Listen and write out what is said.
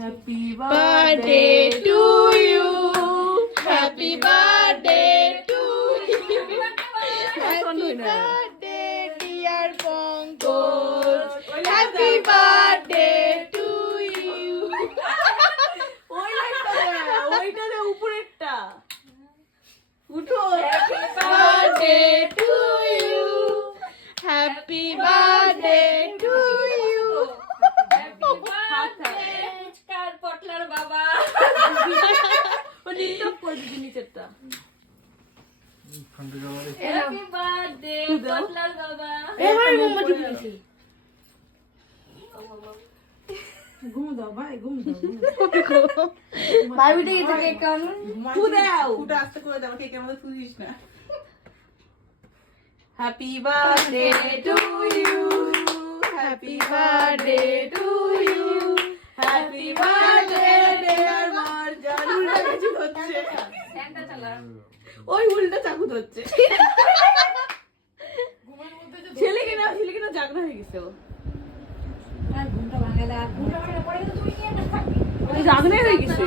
Happy birthday to you. Happy birthday to you. Happy birthday dear Pankaj. Happy birthday to you. ওইটা উপরেরটা উঠো। Happy birthday to you. Happy birthday to you. Happy birthday পুচকার পটলার বাবা। ও নিচটা করে দিবি নিচেরটা। Happy birthday পটলার বাবা। এবারে মোমবাতি দিয়েছি। ঘুম দাও ভাই, ঘুম দাও। ভাই উঠে গেছে কেক কানো। ফু দাও। ফুটা আস্তে করে দাও, কেকের মধ্যে ফুদিস না। Happy birthday to you. Happy birthday to you. Happy birthday dear Marjan. উল্টা কিছু হচ্ছে। ফ্যানটা চালা। ওই উল্টা চাকু ধরছে। ছেলেকে না জাগনা হয়ে গেছে ও। আর ঘুমটা ভাঙালা, ঘুমটা ভাঙালা পরে তো তুমি নিয়ে থাকবি। জাগনা হয়ে গেছে।